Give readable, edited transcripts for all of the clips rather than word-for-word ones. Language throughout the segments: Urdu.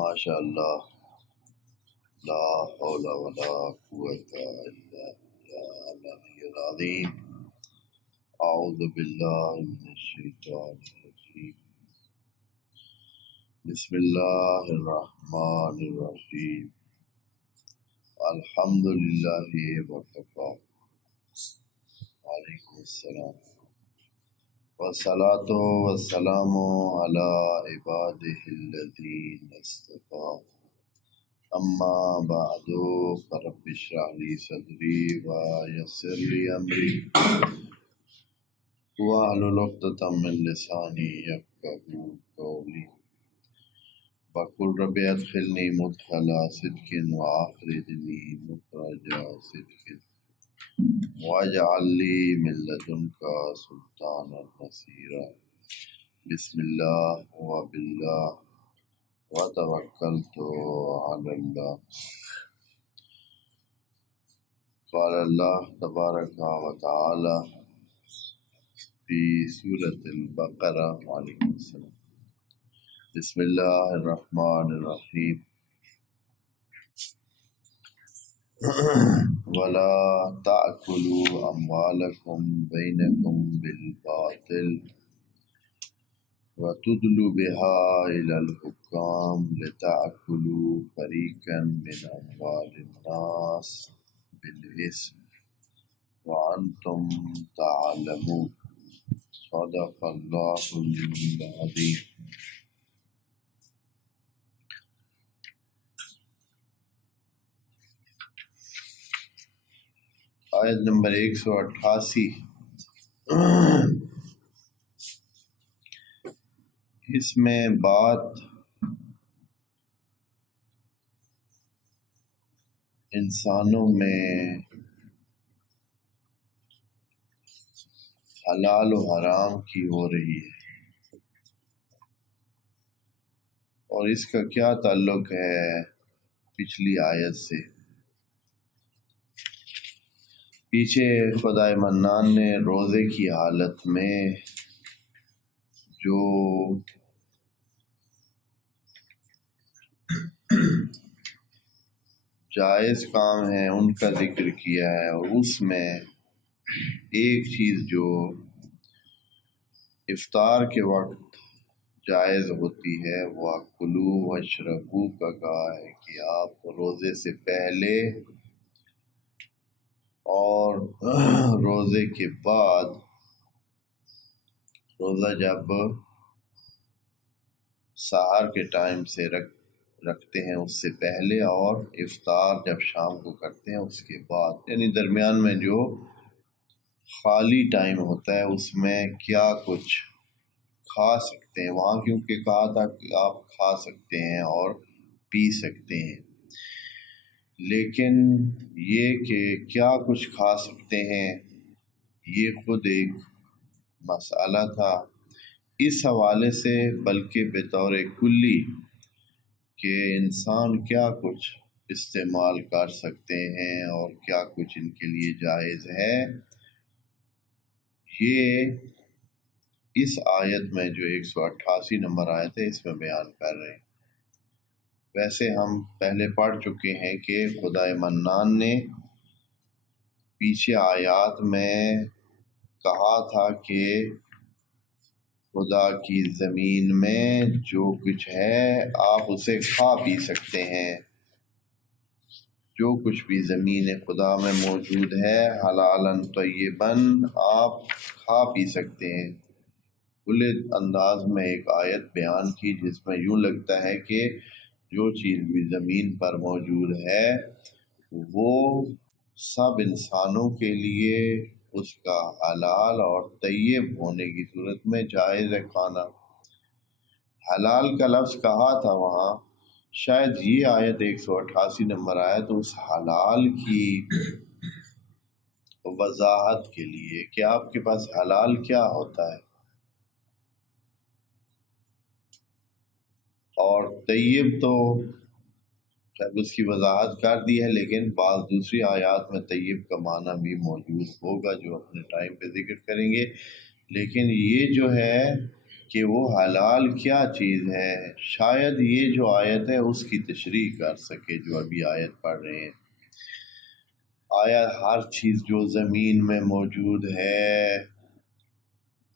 ماشاء اللہ، لا حول ولا قوت الا باللہ العلی العظیم۔ اعوذ باللہ من الشیطان الرجیم، بسم اللہ الرحمن الرحیم، الحمد للہ وکفی، وعلیکم السلام، والصلاۃ والسلام علی عبادہ الذین اصطفیٰ، اما بعد فرب اشرح لی صدری ویسر لی امری واحلل عقدۃ من لسانی یفقہوا قولی، وقل رب ادخلنی مدخل صدق واخرجنی مخرج صدق واجعل لی من لدنک سلطانا نصیرا۔ بسم اللہ وباللہ وتوکلت علی اللہ۔ قال اللہ تبارک و تعالی فی سورۃ البقرہ، وعلیکم السلام، بسم اللہ الرحمن الرحیم، ولا تأکلوا اموالکم بینکم بالباطل وتدلوا بها إلى الحكام لتأكلوا فريقا من أموال الناس بالإثم وأنتم تعلمون، صدق اللہ العظیم۔ آیت نمبر 188، اس میں بات انسانوں میں حلال و حرام کی ہو رہی ہے، اور اس کا کیا تعلق ہے پچھلی آیت سے۔ پیچھے خدائے منان نے روزے کی حالت میں جو جائز کام ہیں ان کا ذکر کیا ہے، اور اس میں ایک چیز جو افطار کے وقت جائز ہوتی ہے وہ کلو واشربو کا کہا ہے کہ آپ روزے سے پہلے اور روزے کے بعد، روزہ جب سحر کے ٹائم سے رکھتے ہیں اس سے پہلے، اور افطار جب شام کو کرتے ہیں اس کے بعد، یعنی درمیان میں جو خالی ٹائم ہوتا ہے اس میں کیا کچھ کھا سکتے ہیں۔ وہاں کیونکہ کہا تھا کہ آپ کھا سکتے ہیں اور پی سکتے ہیں، لیکن یہ کہ کیا کچھ کھا سکتے ہیں یہ خود ایک مسئلہ تھا۔ اس حوالے سے بلکہ بطور کلی کہ انسان کیا کچھ استعمال کر سکتے ہیں اور کیا کچھ ان کے لیے جائز ہے، یہ اس آیت میں جو 188 نمبر آیت ہے اس میں بیان کر رہے ہیں۔ ویسے ہم پہلے پڑھ چکے ہیں کہ خدائے منان نے پیچھے آیات میں کہا تھا کہ خدا کی زمین میں جو کچھ ہے آپ اسے کھا پی سکتے ہیں، جو کچھ بھی زمین خدا میں موجود ہے حلالاً طیباً آپ کھا پی سکتے ہیں۔ کھلے انداز میں ایک آیت بیان کی جس میں یوں لگتا ہے کہ جو چیز بھی زمین پر موجود ہے وہ سب انسانوں کے لیے اس کا حلال اور طیب ہونے کی صورت میں جائز ہے کھانا۔ حلال کا لفظ کہا تھا وہاں، شاید یہ آیت 188 نمبر آیا تو اس حلال کی وضاحت کے لیے کہ آپ کے پاس حلال کیا ہوتا ہے، اور طیب تو اس کی وضاحت کر دی ہے، لیکن بعض دوسری آیات میں طیب کا معنی بھی موجود ہوگا جو اپنے ٹائم پہ ذکر کریں گے۔ لیکن یہ جو ہے کہ وہ حلال کیا چیز ہے، شاید یہ جو آیت ہے اس کی تشریح کر سکے جو ابھی آیت پڑھ رہے ہیں۔ آیا ہر چیز جو زمین میں موجود ہے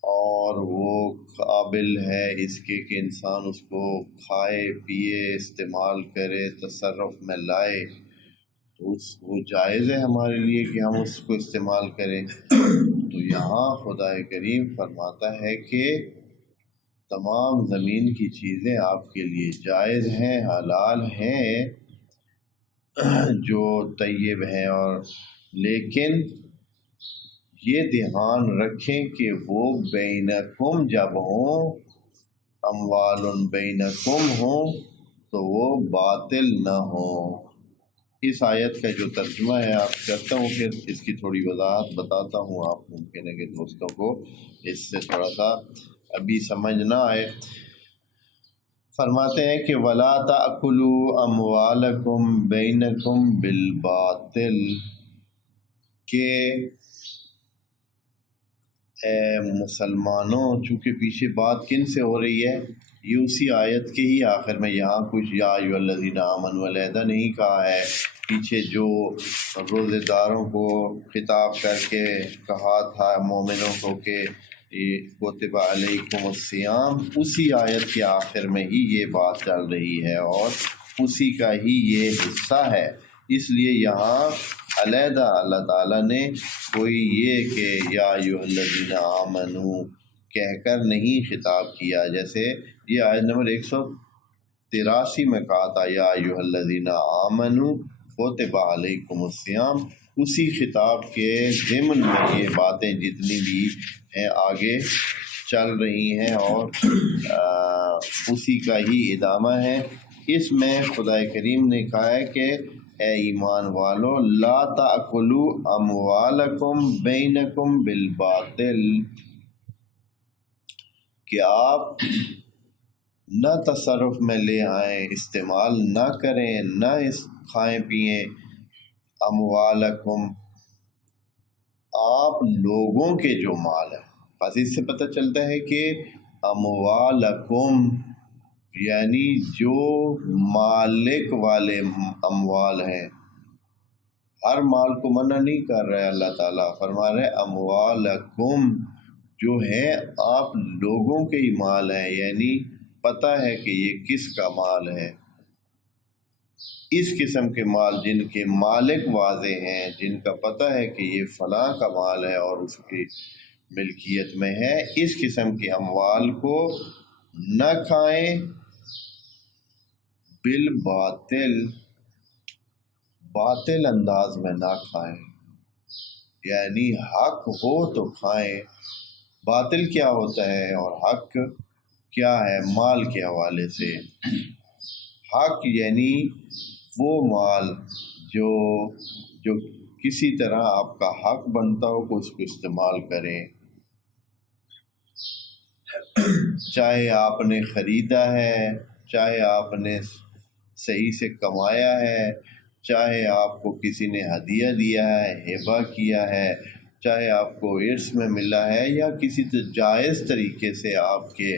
اور وہ قابل ہے اس کے کہ انسان اس کو کھائے پیے استعمال کرے تصرف میں لائے، تو وہ جائز ہے ہمارے لیے کہ ہم اس کو استعمال کریں۔ تو یہاں خدا کریم فرماتا ہے کہ تمام زمین کی چیزیں آپ کے لیے جائز ہیں، حلال ہیں، جو طیب ہیں، اور لیکن یہ دھیان رکھیں کہ وہ بینکم جب ہوں، اموال بینکم ہوں، تو وہ باطل نہ ہوں۔ اس آیت کا جو ترجمہ ہے آپ کرتا ہوں، پھر اس کی تھوڑی وضاحت بتاتا ہوں، آپ ممکن ہے کہ دوستوں کو اس سے تھوڑا سا ابھی سمجھ نہ آئے۔ فرماتے ہیں کہ وَلَا تَأْكُلُوا أَمْوَالَكُمْ بَيْنَكُمْ بِالْبَاطِلِ، کہ اے مسلمانوں، چونکہ پیچھے بات کن سے ہو رہی ہے، یہ اسی آیت کے ہی آخر میں یہاں کچھ یا ایھا الذین آمنوا علیحدہ نہیں کہا ہے، پیچھے جو روزے داروں کو خطاب کر کے کہا تھا مومنوں کو کہ کتب علیکم الصیام، اسی آیت کے آخر میں ہی یہ بات چل رہی ہے اور اسی کا ہی یہ حصہ ہے۔ اس لیے یہاں علیحدہ اللہ تعالیٰ نے کوئی یہ کہ یا ایھا الذین آمنو کہہ کر نہیں خطاب کیا، جیسے یہ آیت نمبر 183 میں کہا تھا یا ایھا الذین آمنو کتب علیکم الصیام، اسی خطاب کے ضمن میں یہ باتیں جتنی بھی ہیں آگے چل رہی ہیں اور اسی کا ہی ادامہ ہے۔ اس میں خدا کریم نے کہا ہے کہ اے ایمان والو لا تأکلوا اموالکم بینکم بالباطل، کہ آپ نہ تصرف میں لے آئیں، استعمال نہ کریں، نہ اس کھائیں پئیں اموالکم، آپ لوگوں کے جو مال ہے۔ بس اس سے پتہ چلتا ہے کہ اموالکم یعنی جو مالک والے اموال ہیں، ہر مال کو منع نہیں کر رہے اللہ تعالیٰ، فرما رہے اموالکم جو ہے آپ لوگوں کے ہی مال ہیں، یعنی پتہ ہے کہ یہ کس کا مال ہے۔ اس قسم کے مال جن کے مالک واضح ہیں، جن کا پتہ ہے کہ یہ فلاں کا مال ہے اور اس کی ملکیت میں ہے، اس قسم کے اموال کو نہ کھائیں بالباطل، باطل انداز میں نہ کھائیں، یعنی حق ہو تو کھائیں۔ باطل کیا ہوتا ہے اور حق کیا ہے مال کے حوالے سے؟ حق یعنی وہ مال جو کسی طرح آپ کا حق بنتا ہو کہ اس کو استعمال کریں، چاہے آپ نے خریدا ہے، چاہے آپ نے صحیح سے کمایا ہے، چاہے آپ کو کسی نے ہدیہ دیا ہے، ہبہ کیا ہے، چاہے آپ کو ارث میں ملا ہے یا کسی جائز طریقے سے آپ کے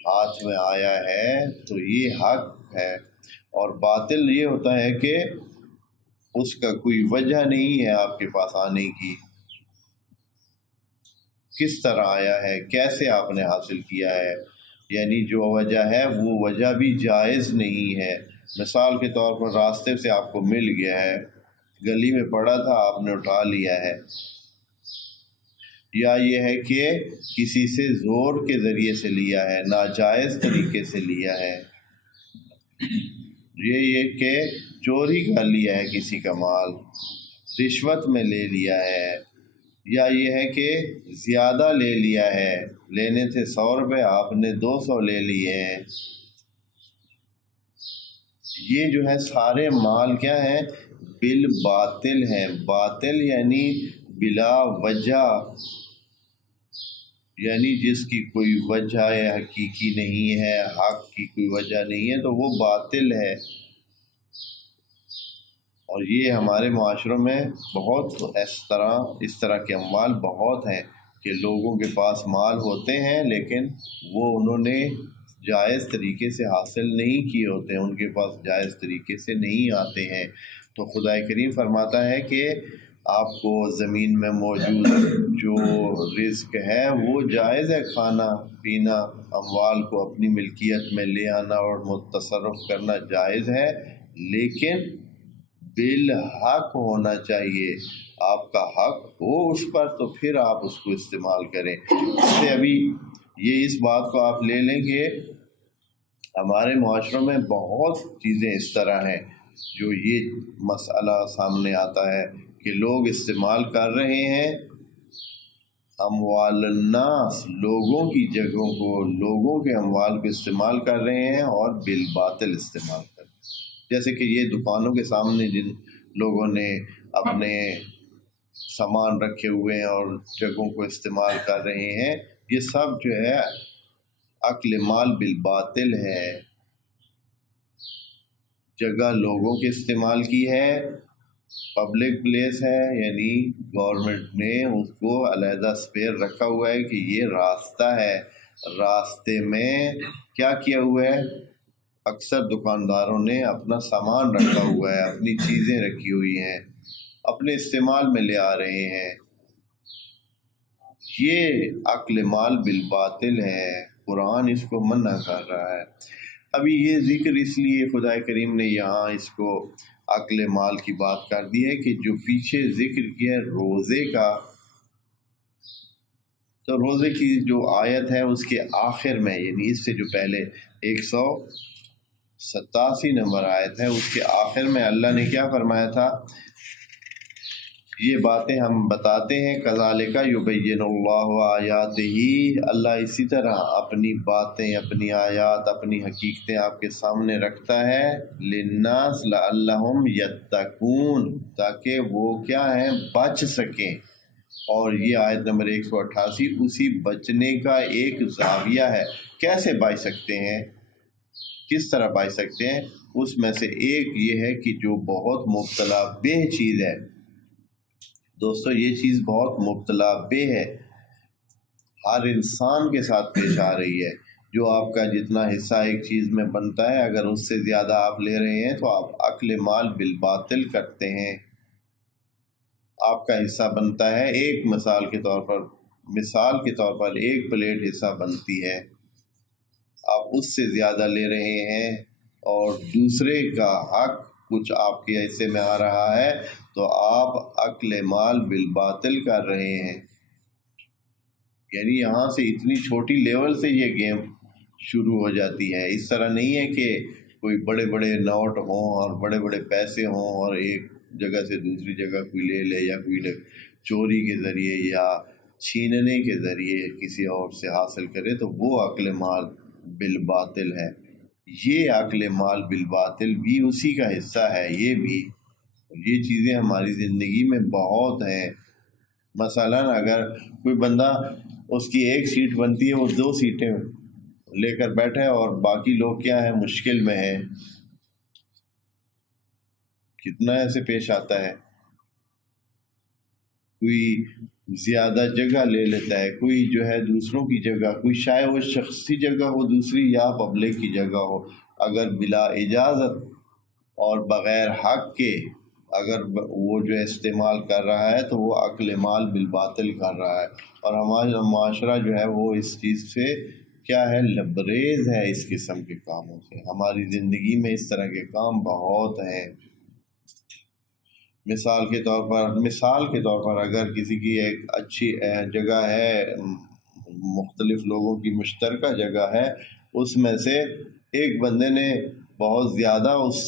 ہاتھ میں آیا ہے، تو یہ حق ہے۔ اور باطل یہ ہوتا ہے کہ اس کا کوئی وجہ نہیں ہے آپ کے پاس آنے کی، کس طرح آیا ہے، کیسے آپ نے حاصل کیا ہے، یعنی جو وجہ ہے وہ وجہ بھی جائز نہیں ہے۔ مثال کے طور پر راستے سے آپ کو مل گیا ہے، گلی میں پڑا تھا آپ نے اٹھا لیا ہے، یا یہ ہے کہ کسی سے زور کے ذریعے سے لیا ہے، ناجائز طریقے سے لیا ہے، یہ کہ چوری کر لیا ہے کسی کا مال، رشوت میں لے لیا ہے، یا یہ ہے کہ زیادہ لے لیا ہے، لینے تھے 100 روپے آپ نے 200 لے لیے ہیں، یہ جو ہے سارے مال کیا ہیں بالباطل ہیں۔ باطل یعنی بلا وجہ، یعنی جس کی کوئی وجہ حقیقی نہیں ہے، حق کی کوئی وجہ نہیں ہے، تو وہ باطل ہے۔ اور یہ ہمارے معاشروں میں بہت اس طرح کے اموال بہت ہیں، کہ لوگوں کے پاس مال ہوتے ہیں لیکن وہ انہوں نے جائز طریقے سے حاصل نہیں کیے ہوتے ہیں، ان کے پاس جائز طریقے سے نہیں آتے ہیں۔ تو خدا کریم فرماتا ہے کہ آپ کو زمین میں موجود جو رزق ہے وہ جائز ہے، کھانا پینا، اموال کو اپنی ملکیت میں لے آنا اور متصرف کرنا جائز ہے، لیکن بالحق ہونا چاہیے۔ آپ کا حق ہو اس پر تو پھر آپ اس کو استعمال کریں۔ جیسے ابھی یہ اس بات کو آپ لے لیں کہ ہمارے معاشروں میں بہت چیزیں اس طرح ہیں جو یہ مسئلہ سامنے آتا ہے کہ لوگ استعمال کر رہے ہیں اموال الناس، لوگوں کی جگہوں کو، لوگوں کے اموال کو استعمال کر رہے ہیں اور بالباطل استعمال کر رہے ہیں۔ جیسے کہ یہ دکانوں کے سامنے جن لوگوں نے اپنے سامان رکھے ہوئے ہیں اور جگہوں کو استعمال کر رہے ہیں، یہ سب جو ہے اکل مال بالباطل ہے۔ جگہ لوگوں کے استعمال کی ہے، پبلک پلیس ہے، یعنی گورنمنٹ نے اس کو علیحدہ سپیئر رکھا ہوا ہے کہ یہ راستہ ہے، راستے میں کیا کیا ہوا ہے، اکثر دکانداروں نے اپنا سامان رکھا ہوا ہے، اپنی چیزیں رکھی ہوئی ہیں، اپنے استعمال میں لے آ رہے ہیں۔ یہ عقل مال بالباطل ہے، قرآن اس کو منع کر رہا ہے۔ ابھی یہ ذکر اس لیے خدا کریم نے یہاں اس کو عقل مال کی بات کر دی ہے کہ جو پیچھے ذکر کیا ہے روزے کا، تو روزے کی جو آیت ہے اس کے آخر میں، یعنی اس سے جو پہلے 187 نمبر آیت ہے، اس کے آخر میں اللہ نے کیا فرمایا تھا، یہ باتیں ہم بتاتے ہیں کذالک یبین اللہ آیاتہ، اللہ اسی طرح اپنی باتیں، اپنی آیات، اپنی حقیقتیں آپ کے سامنے رکھتا ہے، للناس لعلہم یتقون، تاکہ وہ کیا ہیں، بچ سکیں۔ اور یہ آیت نمبر 188 اسی بچنے کا ایک زاویہ ہے۔ کیسے بچ سکتے ہیں، کس طرح بچ سکتے ہیں، اس میں سے ایک یہ ہے کہ جو بہت مبتلا بہ چیز ہے، دوستو یہ چیز بہت مبتلا بہ ہے، ہر انسان کے ساتھ پیش آ رہی ہے۔ جو آپ کا جتنا حصہ ایک چیز میں بنتا ہے، اگر اس سے زیادہ آپ لے رہے ہیں تو آپ عقل مال بالباطل کرتے ہیں۔ آپ کا حصہ بنتا ہے ایک مثال کے طور پر ایک پلیٹ حصہ بنتی ہے، آپ اس سے زیادہ لے رہے ہیں اور دوسرے کا حق کچھ آپ کے حصے میں آ رہا ہے تو آپ عقل مال بالباطل کر رہے ہیں۔ یعنی یہاں سے اتنی چھوٹی لیول سے یہ گیم شروع ہو جاتی ہے۔ اس طرح نہیں ہے کہ کوئی بڑے بڑے نوٹ ہوں اور بڑے بڑے پیسے ہوں اور ایک جگہ سے دوسری جگہ کوئی لے لے، یا کوئی چوری کے ذریعے یا چھیننے کے ذریعے کسی اور سے حاصل کرے تو وہ عقل مال بالباطل ہے۔ یہ عقل مال بالباطل بھی اسی کا حصہ ہے۔ یہ چیزیں ہماری زندگی میں بہت ہیں۔ مثلا اگر کوئی بندہ، اس کی ایک سیٹ بنتی ہے، وہ 2 سیٹیں لے کر بیٹھے اور باقی لوگ کیا ہے، مشکل میں ہیں، کتنا ایسے پیش آتا ہے۔ کوئی زیادہ جگہ لے لیتا ہے، کوئی جو ہے دوسروں کی جگہ، کوئی شاید وہ شخصی جگہ ہو دوسری یا پبلک کی جگہ ہو، اگر بلا اجازت اور بغیر حق کے اگر وہ جو استعمال کر رہا ہے تو وہ عقل مال بالباطل کر رہا ہے۔ اور ہمارا معاشرہ جو ہے وہ اس چیز سے کیا ہے، لبریز ہے اس قسم کے کاموں سے۔ ہماری زندگی میں اس طرح کے کام بہت ہیں۔ مثال کے طور پر اگر کسی کی ایک اچھی جگہ ہے، مختلف لوگوں کی مشترکہ جگہ ہے، اس میں سے ایک بندے نے بہت زیادہ اس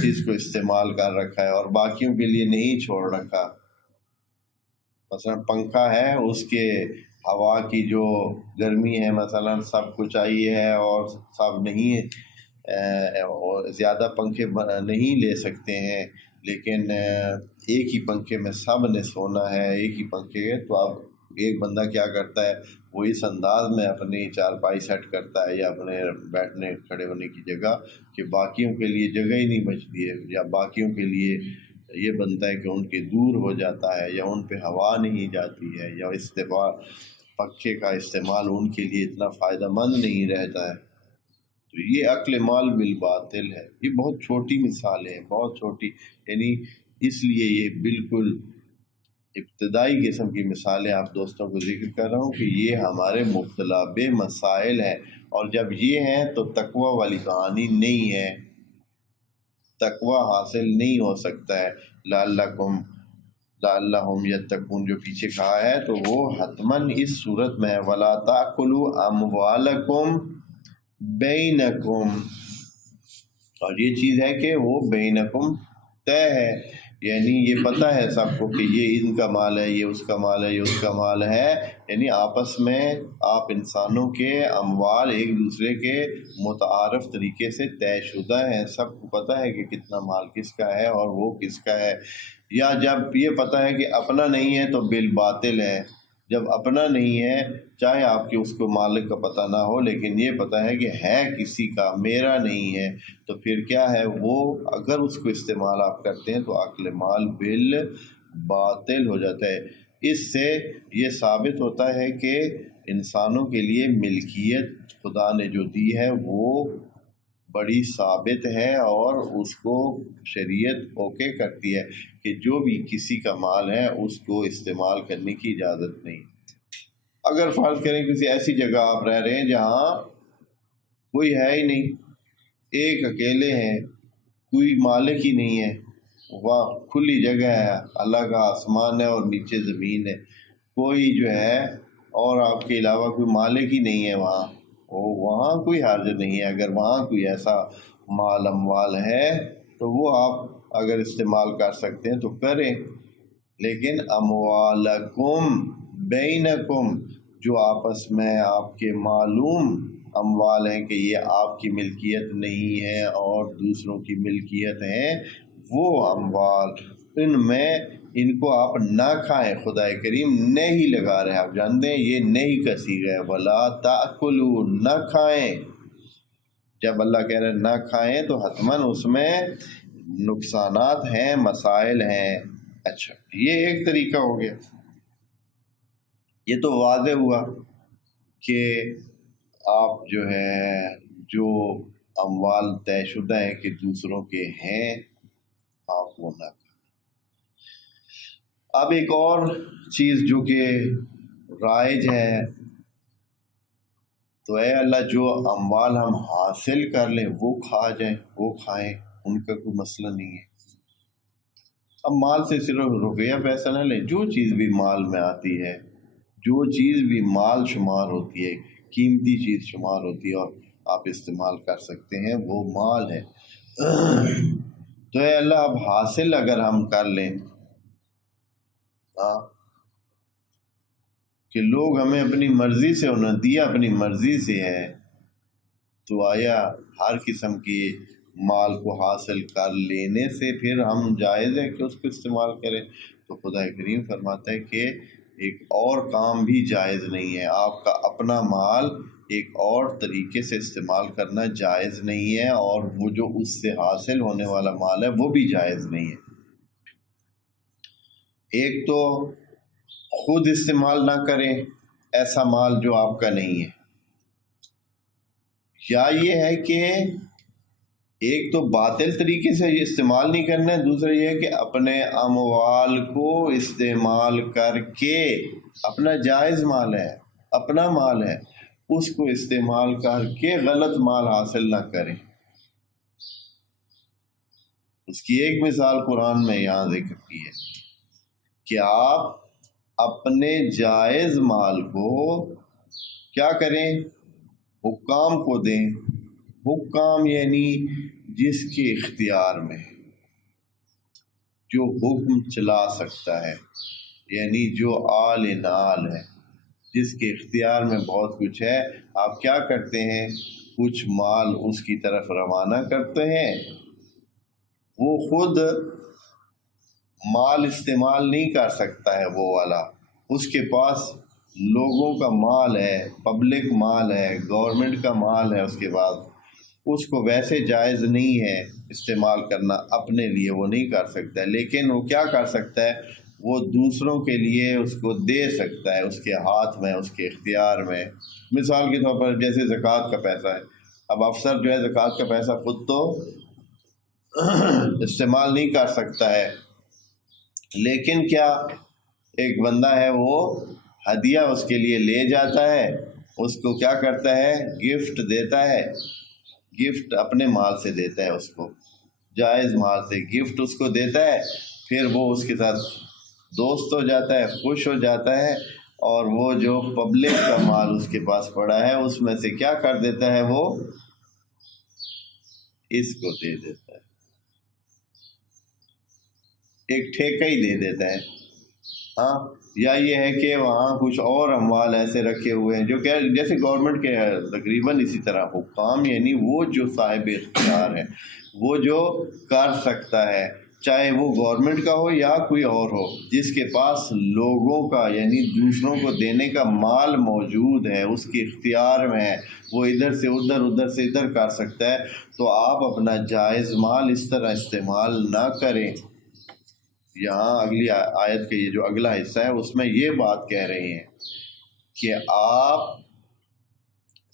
چیز کو استعمال کر رکھا ہے اور باقیوں کے لیے نہیں چھوڑ رکھا۔ مثلا پنکھا ہے، اس کے ہوا کی جو گرمی ہے مثلا سب کو چاہیے ہے اور سب نہیں، اور زیادہ پنکھے نہیں لے سکتے ہیں، لیکن ایک ہی پنکھے میں سب نے سونا ہے، ایک ہی پنکھے، تو اب ایک بندہ کیا کرتا ہے، وہ اس انداز میں اپنی چارپائی سیٹ کرتا ہے یا اپنے بیٹھنے کھڑے ہونے کی جگہ کہ باقیوں کے لیے جگہ ہی نہیں بچتی ہے، یا باقیوں کے لیے یہ بنتا ہے کہ ان کے دور ہو جاتا ہے، یا ان پہ ہوا نہیں جاتی ہے، یا استعمال پنکھے کا استعمال ان کے لیے اتنا فائدہ مند نہیں رہتا ہے، تو یہ عقل مال بالباطل ہے۔ یہ بہت چھوٹی مثالیں ہیں، بہت چھوٹی، یعنی اس لیے یہ بالکل ابتدائی قسم کی مثالیں آپ دوستوں کو ذکر کر رہا ہوں کہ یہ ہمارے مبتلا بے مسائل ہیں، اور جب یہ ہیں تو تقوی والی کہانی نہیں ہے، تقوی حاصل نہیں ہو سکتا ہے۔ لعلہم یتقون جو پیچھے کہا ہے تو وہ حتماً اس صورت میں ہے، وَلَا تَأْكُلُوا أَمْوَالَكُمْ بَيْنَكُمْ، اور یہ چیز ہے کہ وہ بینکم طے ہے، یعنی یہ پتہ ہے سب کو کہ یہ ان کا مال ہے، یہ اس کا مال ہے، یہ اس کا مال ہے، یعنی آپس میں آپ انسانوں کے اموال ایک دوسرے کے متعارف طریقے سے طے شدہ ہیں، سب کو پتہ ہے کہ کتنا مال کس کا ہے اور وہ کس کا ہے۔ یا جب یہ پتہ ہے کہ اپنا نہیں ہے تو بالباطل ہے، جب اپنا نہیں ہے چاہے آپ کے اس کو مالک کا پتہ نہ ہو، لیکن یہ پتہ ہے کہ ہے کسی کا، میرا نہیں ہے، تو پھر کیا ہے، وہ اگر اس کو استعمال آپ کرتے ہیں تو عقل مال بالباطل ہو جاتا ہے۔ اس سے یہ ثابت ہوتا ہے کہ انسانوں کے لیے ملکیت خدا نے جو دی ہے وہ بڑی ثابت ہے، اور اس کو شریعت اوکے کرتی ہے کہ جو بھی کسی کا مال ہے اس کو استعمال کرنے کی اجازت نہیں۔ اگر فرض کریں کسی ایسی جگہ آپ رہ رہے ہیں جہاں کوئی ہے ہی نہیں، ایک اکیلے ہیں، کوئی مالک ہی نہیں ہے، واہ کھلی جگہ ہے، اللہ کا آسمان ہے اور نیچے زمین ہے، کوئی جو ہے اور آپ کے علاوہ کوئی مالک ہی نہیں ہے وہاں کوئی حرج نہیں ہے۔ اگر وہاں کوئی ایسا مال اموال ہے تو وہ آپ اگر استعمال کر سکتے ہیں تو کریں، لیکن اموالکم بینکم جو آپس میں آپ کے معلوم اموال ہیں کہ یہ آپ کی ملکیت نہیں ہے اور دوسروں کی ملکیت ہیں، وہ اموال ان میں ان کو آپ نہ کھائیں۔ خدا کریم نہیں لگا رہے، آپ جانتے ہیں یہ نہیں کا صیغہ ہے، ولا تاکلوا، نہ کھائیں۔ جب اللہ کہہ رہے ہیں نہ کھائیں تو حتماً اس میں نقصانات ہیں، مسائل ہیں۔ اچھا، یہ ایک طریقہ ہو گیا، یہ تو واضح ہوا کہ آپ جو ہے جو اموال طے شدہ ہیں کہ دوسروں کے ہیں آپ وہ نہ کریں۔ اب ایک اور چیز جو کہ رائج ہے، تو اے اللہ جو اموال ہم حاصل کر لیں وہ کھا جائیں، وہ کھائیں، ان کا کوئی مسئلہ نہیں ہے۔ اب مال سے صرف روپیہ پیسہ نہ لیں، جو چیز بھی مال میں آتی ہے، جو چیز بھی مال شمار ہوتی ہے، قیمتی چیز شمار ہوتی ہے اور آپ استعمال کر سکتے ہیں، وہ مال ہے۔ تو اے اللہ اب حاصل اگر ہم کر لیں کہ لوگ ہمیں اپنی مرضی سے انہوں نے دیا، اپنی مرضی سے ہے، تو آیا ہر قسم کی مال کو حاصل کر لینے سے پھر ہم جائز ہے کہ اس کو استعمال کریں؟ تو خدا کریم فرماتا ہے کہ ایک اور کام بھی جائز نہیں ہے، آپ کا اپنا مال ایک اور طریقے سے استعمال کرنا جائز نہیں ہے، اور وہ جو اس سے حاصل ہونے والا مال ہے وہ بھی جائز نہیں ہے۔ ایک تو خود استعمال نہ کریں ایسا مال جو آپ کا نہیں ہے، یا یہ ہے کہ ایک تو باطل طریقے سے یہ استعمال نہیں کرنا ہے، دوسرا یہ ہے کہ اپنے اموال کو استعمال کر کے، اپنا جائز مال ہے، اپنا مال ہے، اس کو استعمال کر کے غلط مال حاصل نہ کریں۔ اس کی ایک مثال قرآن میں یہاں ذکر کی ہے کہ آپ اپنے جائز مال کو کیا کریں، حکام کو دیں۔ حکام یعنی جس کے اختیار میں، جو حکم چلا سکتا ہے، یعنی جو آل نال ہے، جس کے اختیار میں بہت کچھ ہے، آپ کیا کرتے ہیں، کچھ مال اس کی طرف روانہ کرتے ہیں، وہ خود مال استعمال نہیں کر سکتا ہے، وہ والا اس کے پاس لوگوں کا مال ہے، پبلک مال ہے، گورنمنٹ کا مال ہے، اس کے بعد اس کو ویسے جائز نہیں ہے استعمال کرنا، اپنے لیے وہ نہیں کر سکتا ہے، لیکن وہ کیا کر سکتا ہے، وہ دوسروں کے لیے اس کو دے سکتا ہے، اس کے ہاتھ میں، اس کے اختیار میں۔ مثال کے طور پر جیسے زکوٰۃ کا پیسہ ہے، اب افسر جو ہے زکوٰۃ کا پیسہ خود تو استعمال نہیں کر سکتا ہے، لیکن کیا ایک بندہ ہے وہ ہدیہ اس کے لیے لے جاتا ہے، اس کو کیا کرتا ہے، گفٹ دیتا ہے، گفٹ اپنے مال سے دیتا ہے، اس کو جائز مال سے گفٹ اس کو دیتا ہے، پھر وہ اس کے ساتھ دوست ہو جاتا ہے، خوش ہو جاتا ہے، اور وہ جو پبلک کا مال اس کے پاس پڑا ہے اس میں سے کیا کر دیتا ہے، وہ اس کو دے دیتا ہے، ایک ٹھیکہ ہی دے دیتا ہے۔ ہاں، یا یہ ہے کہ وہاں کچھ اور اموال ایسے رکھے ہوئے ہیں جو کہ جیسے گورنمنٹ کے تقریباً اسی طرح حکام، یعنی وہ جو صاحب اختیار ہے، وہ جو کر سکتا ہے، چاہے وہ گورنمنٹ کا ہو یا کوئی اور ہو، جس کے پاس لوگوں کا یعنی دوسروں کو دینے کا مال موجود ہے، اس کے اختیار میں ہے، وہ ادھر سے ادھر، ادھر سے ادھر کر سکتا ہے، تو آپ اپنا جائز مال اس طرح استعمال نہ کریں۔ یہاں اگلی آیت کا یہ جو اگلا حصہ ہے اس میں یہ بات کہہ رہے ہیں کہ آپ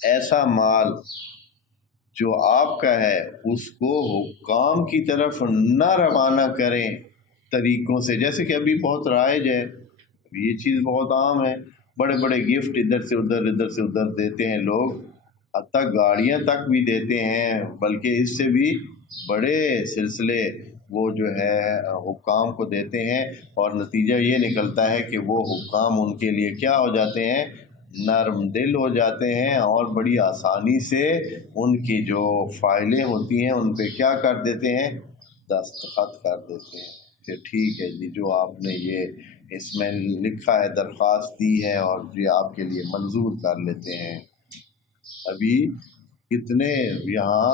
ایسا مال جو آپ کا ہے اس کو حکام کی طرف نہ روانہ کریں طریقوں سے، جیسے کہ ابھی بہت رائج ہے، یہ چیز بہت عام ہے، بڑے بڑے گفٹ ادھر سے ادھر، ادھر سے ادھر دیتے ہیں لوگ، حتیٰ گاڑیاں تک بھی دیتے ہیں، بلکہ اس سے بھی بڑے سلسلے وہ جو ہے حکام کو دیتے ہیں، اور نتیجہ یہ نکلتا ہے کہ وہ حکام ان کے لیے کیا ہو جاتے ہیں، نرم دل ہو جاتے ہیں، اور بڑی آسانی سے ان کی جو فائلیں ہوتی ہیں ان پہ کیا کر دیتے ہیں، دستخط کر دیتے ہیں کہ ٹھیک ہے جی، جو آپ نے یہ اس میں لکھا ہے، درخواست دی ہے، اور یہ آپ کے لیے منظور کر لیتے ہیں۔ ابھی کتنے یہاں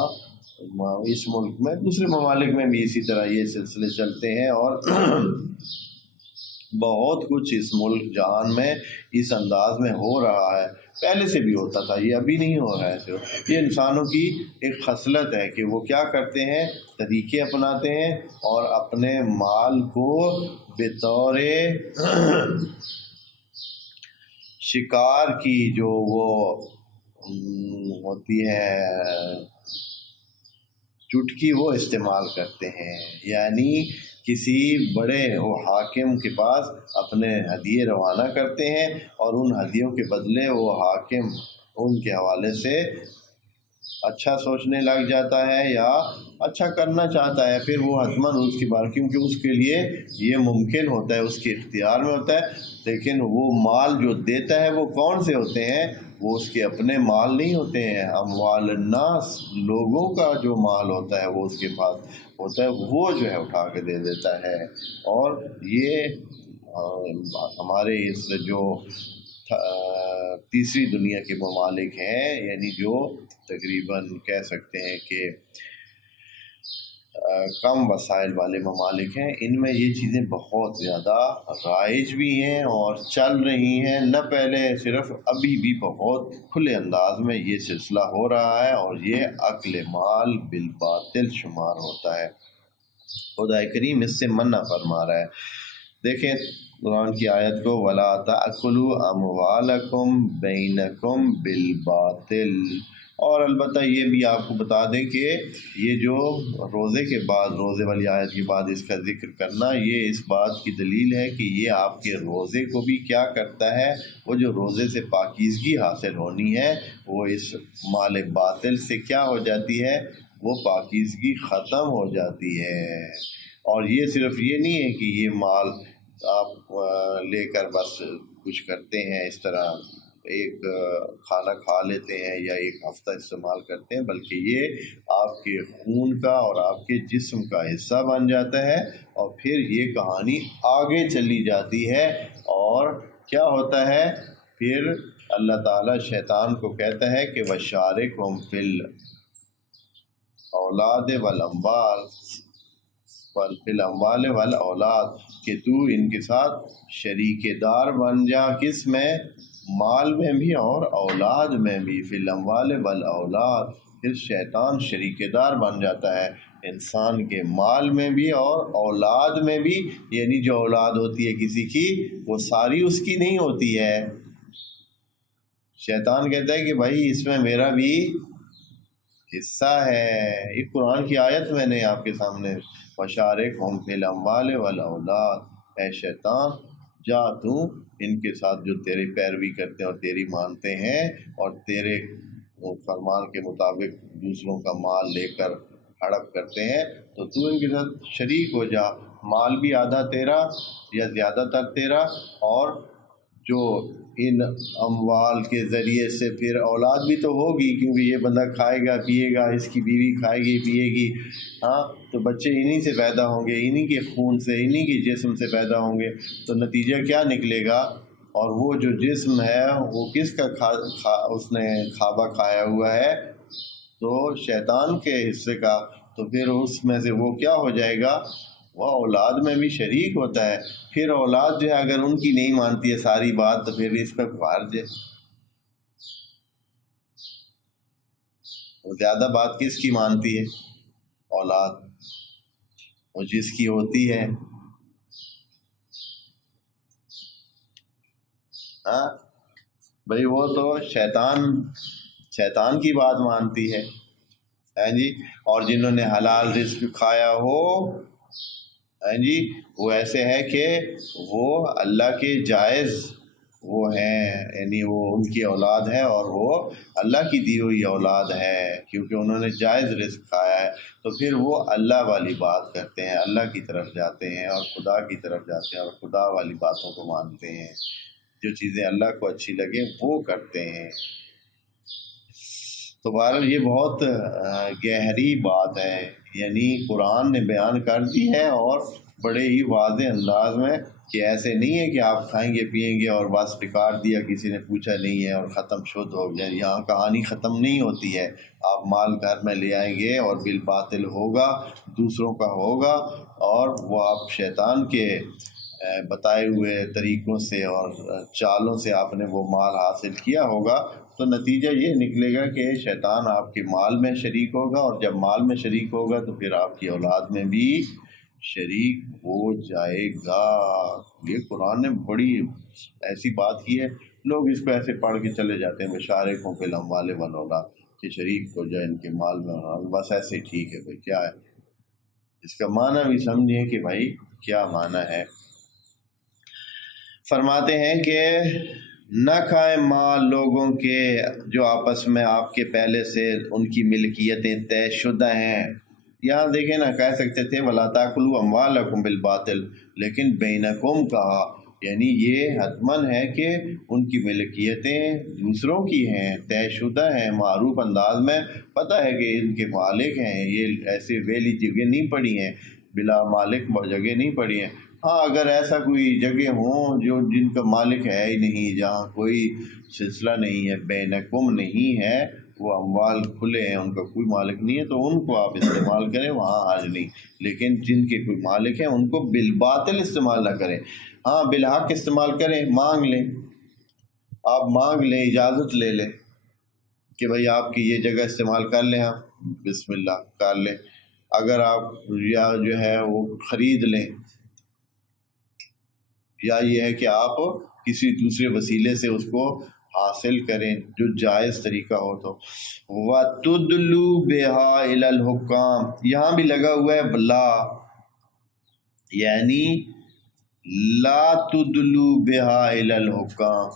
اس ملک میں، دوسرے ممالک میں بھی اسی طرح یہ سلسلے چلتے ہیں، اور بہت کچھ اس ملک جہان میں اس انداز میں ہو رہا ہے، پہلے سے بھی ہوتا تھا، یہ ابھی نہیں ہو رہا ہے۔ یہ انسانوں کی ایک خصلت ہے کہ وہ کیا کرتے ہیں، طریقے اپناتے ہیں، اور اپنے مال کو بطور شکار کی جو وہ ہوتی ہے چٹکی، وہ استعمال کرتے ہیں، یعنی کسی بڑے وہ حاکم کے پاس اپنے ہدیے روانہ کرتے ہیں، اور ان ہدیوں کے بدلے وہ حاکم ان کے حوالے سے اچھا سوچنے لگ جاتا ہے یا اچھا کرنا چاہتا ہے، پھر وہ حتماً اس کی بار، کیونکہ اس کے لیے یہ ممکن ہوتا ہے، اس کے اختیار میں ہوتا ہے، لیکن وہ مال جو دیتا ہے وہ کون سے ہوتے ہیں، وہ اس کے اپنے مال نہیں ہوتے ہیں، اموال الناس، لوگوں کا جو مال ہوتا ہے وہ اس کے پاس ہوتا ہے، وہ جو ہے اٹھا کے دے دیتا ہے۔ اور یہ ہمارے اس جو تیسری دنیا کے ممالک ہیں، یعنی جو تقریباً کہہ سکتے ہیں کہ کم وسائل والے ممالک ہیں، ان میں یہ چیزیں بہت زیادہ رائج بھی ہیں اور چل رہی ہیں، نہ پہلے، صرف ابھی بھی بہت کھلے انداز میں یہ سلسلہ ہو رہا ہے، اور یہ اکل مال بالباطل شمار ہوتا ہے۔ خدا کریم اس سے منع فرما رہا ہے۔ دیکھیں قرآن کی آیت کو، وَلَا تَأْكُلُوا أَمْوَالَكُمْ بَيْنَكُمْ بِالْبَاطِلِ، اور البتہ یہ بھی آپ کو بتا دیں کہ یہ جو روزے کے بعد، روزے والی آیت کے بعد اس کا ذکر کرنا، یہ اس بات کی دلیل ہے کہ یہ آپ کے روزے کو بھی کیا کرتا ہے، وہ جو روزے سے پاکیزگی حاصل ہونی ہے، وہ اس مال باطل سے کیا ہو جاتی ہے، وہ پاکیزگی ختم ہو جاتی ہے۔ اور یہ صرف یہ نہیں ہے کہ یہ مال آپ لے کر بس کچھ کرتے ہیں، اس طرح ایک کھانا کھا لیتے ہیں یا ایک ہفتہ استعمال کرتے ہیں، بلکہ یہ آپ کے خون کا اور آپ کے جسم کا حصہ بن جاتا ہے، اور پھر یہ کہانی آگے چلی جاتی ہے، اور کیا ہوتا ہے، پھر اللہ تعالیٰ شیطان کو کہتا ہے کہ وَشَارِكْهُمْ فِي الْأَوْلَادِ وَالْأَمْوَالِ وَالْأَوْلَادِ، کہ تو ان کے ساتھ شریک دار بن جا، کس میں، مال میں بھی اور اولاد میں بھی، فی الاموال والاولاد، پھر شیطان شریک دار بن جاتا ہے انسان کے مال میں بھی اور اولاد میں بھی. یعنی جو اولاد ہوتی ہے کسی کی وہ ساری اس کی نہیں ہوتی ہے. شیطان کہتا ہے کہ بھائی اس میں میرا بھی حصہ ہے. ایک قرآن کی آیت میں نے آپ کے سامنے وَشَارِكْهُمْ فِي الْأَمْوَالِ وَالْأَوْلَادِ. اے شیطان جا تو ان کے ساتھ جو تیری پیروی کرتے ہیں اور تیری مانتے ہیں اور تیرے فرمان کے مطابق دوسروں کا مال لے کر ہڑپ کرتے ہیں تو تو ان کے ساتھ شریک ہو جا. مال بھی آدھا تیرا یا زیادہ تر تیرا، اور جو ان اموال کے ذریعے سے پھر اولاد بھی تو ہوگی، کیونکہ یہ بندہ کھائے گا پیے گا، اس کی بیوی کھائے گی پیے گی، ہاں تو بچے انہی سے پیدا ہوں گے، انہی کے خون سے انہی کے جسم سے پیدا ہوں گے. تو نتیجہ کیا نکلے گا؟ اور وہ جو جسم ہے وہ کس کا اس نے کھابا کھایا ہوا ہے؟ تو شیطان کے حصے کا. تو پھر اس میں سے وہ کیا ہو جائے گا؟ وہ اولاد میں بھی شریک ہوتا ہے. پھر اولاد جو ہے اگر ان کی نہیں مانتی ہے ساری بات تو پھر اس پہ خارج ہے. زیادہ بات کس کی مانتی ہے؟ اولاد. اور جس کی ہوتی ہے ہاں بھائی وہ تو شیطان کی بات مانتی ہے جی. اور جنہوں نے حلال رزق کھایا ہو جی وہ ایسے ہے کہ وہ اللہ کے جائز وہ ہیں، یعنی وہ ان کی اولاد ہے اور وہ اللہ کی دی ہوئی اولاد ہے کیونکہ انہوں نے جائز رزق کھایا ہے. تو پھر وہ اللہ والی بات کرتے ہیں، اللہ کی طرف جاتے ہیں اور خدا کی طرف جاتے ہیں اور خدا والی باتوں کو مانتے ہیں. جو چیزیں اللہ کو اچھی لگیں وہ کرتے ہیں. تو بہرحال یہ بہت گہری بات ہے، یعنی قرآن نے بیان کر دی ہے اور بڑے ہی واضح انداز میں کہ ایسے نہیں ہے کہ آپ کھائیں گے پئیں گے اور بس ریکارڈ دیا کسی نے پوچھا نہیں ہے اور ختم شد ہو گیا. یہاں کہانی ختم نہیں ہوتی ہے. آپ مال گھر میں لے آئیں گے اور بالباطل ہوگا، دوسروں کا ہوگا، اور وہ آپ شیطان کے بتائے ہوئے طریقوں سے اور چالوں سے آپ نے وہ مال حاصل کیا ہوگا. تو نتیجہ یہ نکلے گا کہ شیطان آپ کے مال میں شریک ہوگا، اور جب مال میں شریک ہوگا تو پھر آپ کی اولاد میں بھی شریک ہو جائے گا. یہ قرآن نے بڑی ایسی بات کی ہے. لوگ اس کو ایسے پڑھ کے چلے جاتے ہیں مشارکوں پہ لم والے ونولا کہ شریک ہو جائے ان کے مال میں، بس ایسے ٹھیک ہے بھائی کیا ہے. اس کا معنی بھی سمجھیں کہ بھائی کیا معنی ہے. فرماتے ہیں کہ نہ کھائیں مال لوگوں کے جو آپس میں آپ کے پہلے سے ان کی ملکیتیں طے شدہ ہیں. یہاں دیکھیں نا، کہہ سکتے تھے وَلَا تَأْكُلُوا أَمْوَالَكُمْ بِالْبَاطِلِ، لیکن بینکم کہا، یعنی یہ حتماً ہے کہ ان کی ملکیتیں دوسروں کی ہیں، طے شدہ ہیں، معروف انداز میں پتہ ہے کہ ان کے مالک ہیں. یہ ایسے ویلی جگہ نہیں پڑی ہیں، بلا مالک جگہ نہیں پڑی ہیں. ہاں اگر ایسا کوئی جگہ ہوں جو جن کا مالک ہے ہی نہیں، جہاں کوئی سلسلہ نہیں ہے، بینکم نہیں ہے، وہ اموال کھلے ہیں، ان کا کوئی مالک نہیں ہے، تو ان کو آپ استعمال کریں، وہاں حرج نہیں. لیکن جن کے کوئی مالک ہیں ان کو بالباطل استعمال نہ کریں. ہاں بالحق استعمال کریں، مانگ لیں، آپ مانگ لیں، اجازت لے لیں کہ بھائی آپ کی یہ جگہ استعمال کر لیں، آپ بسم اللہ کر لیں. اگر آپ یا جو ہے وہ خرید لیں، یا یہ ہے کہ آپ کسی دوسرے وسیلے سے اس کو حاصل کریں جو جائز طریقہ ہو. تو وَتُدْلُوا بِهَا إِلَى الْحُكَّامِ، یہاں بھی لگا ہوا ہے بلا، یعنی لا تُدْلُوا بِهَا إِلَى الْحُكَّامِ،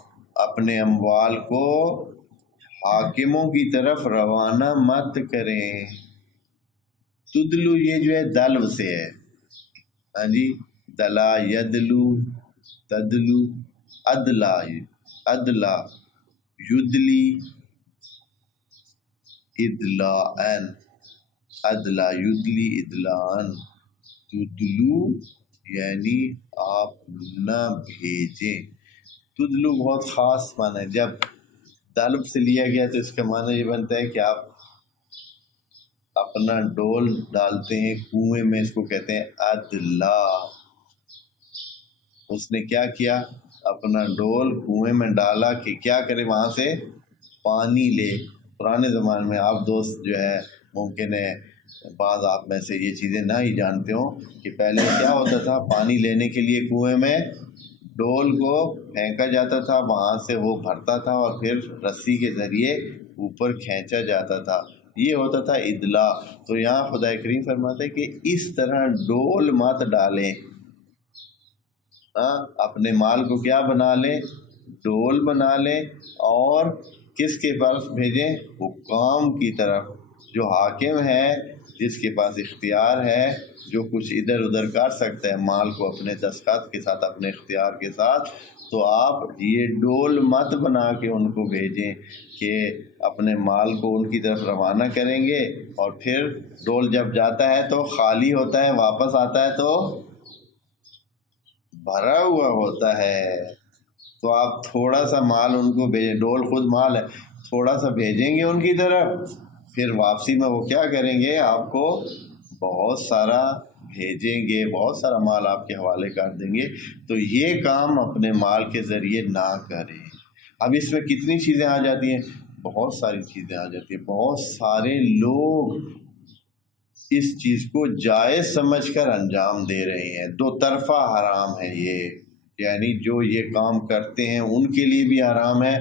اپنے اموال کو حاکموں کی طرف روانہ مت کریں. تدلو یہ جو ہے دلو سے ہے، ہاں جی، دلا یدلو تدلو، ادلا ادلا یدلی ادلاً، ادلا یدلی ادلاً. تدلو یعنی آپ نہ بھیجیں. تدلو بہت خاص معنی ہے. جب دلب سے لیا گیا تو اس کا معنی یہ بنتا ہے کہ آپ اپنا ڈول ڈالتے ہیں کنویں میں، اس کو کہتے ہیں ادلا. اس نے کیا کیا؟ اپنا ڈول کنویں میں ڈالا کہ کیا کرے، وہاں سے پانی لے. پرانے زمانے میں آپ دوست جو ہے ممکن ہے بعض آپ میں سے یہ چیزیں نہ ہی جانتے ہوں کہ پہلے کیا ہوتا تھا، پانی لینے کے لیے کنویں میں ڈول کو پھینکا جاتا تھا، وہاں سے وہ بھرتا تھا اور پھر رسی کے ذریعے اوپر کھینچا جاتا تھا، یہ ہوتا تھا ادلا۔ تو یہاں خدا کریم فرماتے ہیں کہ اس طرح ڈول مت ڈالیں، اپنے مال کو کیا بنا لیں، ڈول بنا لیں، اور کس کے پاس بھیجیں، حکام کی طرف، جو حاکم ہے، جس کے پاس اختیار ہے، جو کچھ ادھر ادھر کر سکتا ہے مال کو اپنے دستخط کے ساتھ، اپنے اختیار کے ساتھ۔ تو آپ یہ ڈول مت بنا کے ان کو بھیجیں کہ اپنے مال کو ان کی طرف روانہ کریں گے، اور پھر ڈول جب جاتا ہے تو خالی ہوتا ہے، واپس آتا ہے تو بھرا ہوا ہوتا ہے۔ تو آپ تھوڑا سا مال ان کو بھیجیں، ڈول خود مال ہے، تھوڑا سا بھیجیں گے ان کی طرف، پھر واپسی میں وہ کیا کریں گے، آپ کو بہت سارا بھیجیں گے، بہت سارا مال آپ کے حوالے کر دیں گے۔ تو یہ کام اپنے مال کے ذریعے نہ کریں۔ اب اس میں کتنی چیزیں آ جاتی ہیں، بہت ساری چیزیں آ جاتی ہیں۔ بہت سارے لوگ اس چیز کو جائز سمجھ کر انجام دے رہے ہیں، دو طرفہ حرام ہے یہ، یعنی جو یہ کام کرتے ہیں ان کے لیے بھی حرام ہے،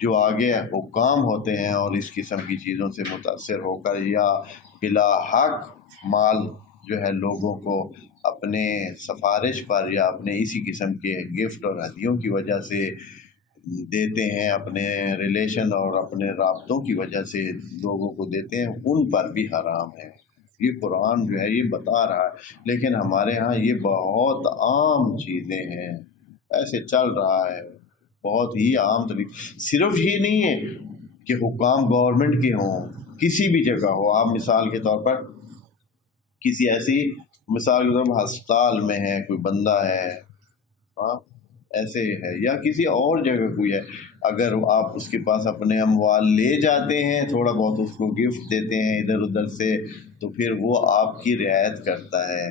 جو آگے حکام ہوتے ہیں اور اس قسم کی چیزوں سے متاثر ہو کر یا بلا حق مال جو ہے لوگوں کو اپنے سفارش پر یا اپنے اسی قسم کے گفٹ اور ہدیوں کی وجہ سے دیتے ہیں، اپنے ریلیشن اور اپنے رابطوں کی وجہ سے لوگوں کو دیتے ہیں، ان پر بھی حرام ہے۔ یہ قرآن جو ہے یہ بتا رہا ہے، لیکن ہمارے ہاں یہ بہت عام چیزیں ہیں، ایسے چل رہا ہے، بہت ہی عام طریقے۔ صرف یہ نہیں ہے کہ حکام گورنمنٹ کے ہوں، کسی بھی جگہ ہو، آپ مثال کے طور پر کسی ایسی مثال کے طور پر ہسپتال میں ہے، کوئی بندہ ہے، ایسے ہے، یا کسی اور جگہ کوئی ہے، اگر آپ اس کے پاس اپنے اموال لے جاتے ہیں، تھوڑا بہت اس کو گفٹ دیتے ہیں ادھر ادھر سے، تو پھر وہ آپ کی رعایت کرتا ہے،